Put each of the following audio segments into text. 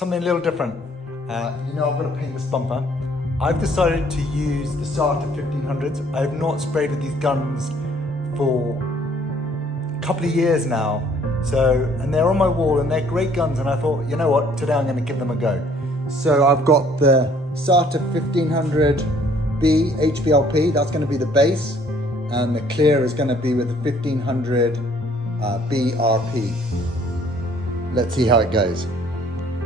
Something a little different. I'm going to paint this bumper. I've decided to use the Sata 1500s. I've not sprayed with these guns for a couple of years now. And they're on my wall and they're great guns, and I thought, you know what, today I'm going to give them a go. So I've got the Sata 1500B HVLP, that's going to be the base, and the clear is going to be with the 1500 BRP. Let's see how it goes.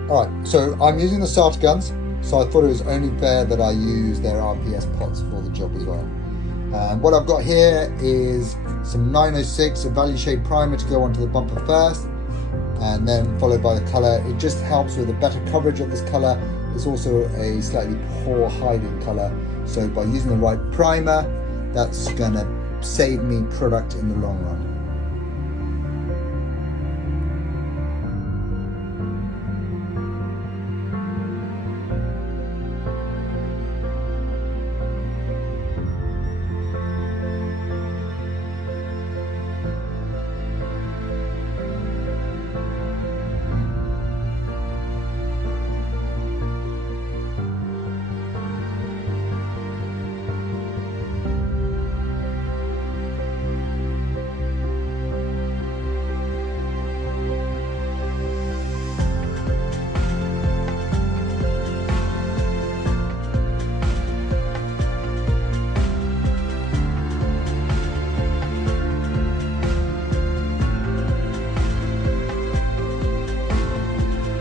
Alright, so I'm using the Sata guns, so I thought it was only fair that I use their RPS pots for the job as well. What I've got here is some 906, a value shade primer to go onto the bumper first, and then followed by the colour. It just helps with a better coverage of this colour. It's also a slightly poor hiding colour, so by using the right primer, that's going to save me product in the long run.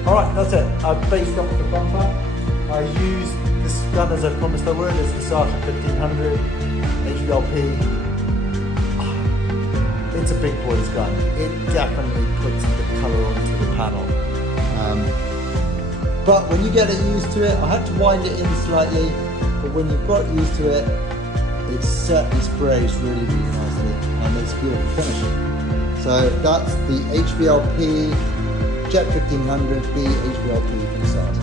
Alright, that's it. I've based off the bumper. I used this gun as I promised I would. It's the Sata 1500 HVLP. It's a big boy's gun. It definitely puts the colour onto the panel. But when you get it used to it, I had to wind it in slightly, but when you've got used to it, it certainly sprays really, really nicely, and it's a beautiful finish. So that's the HVLP Jet 1500B HVLP from Sata.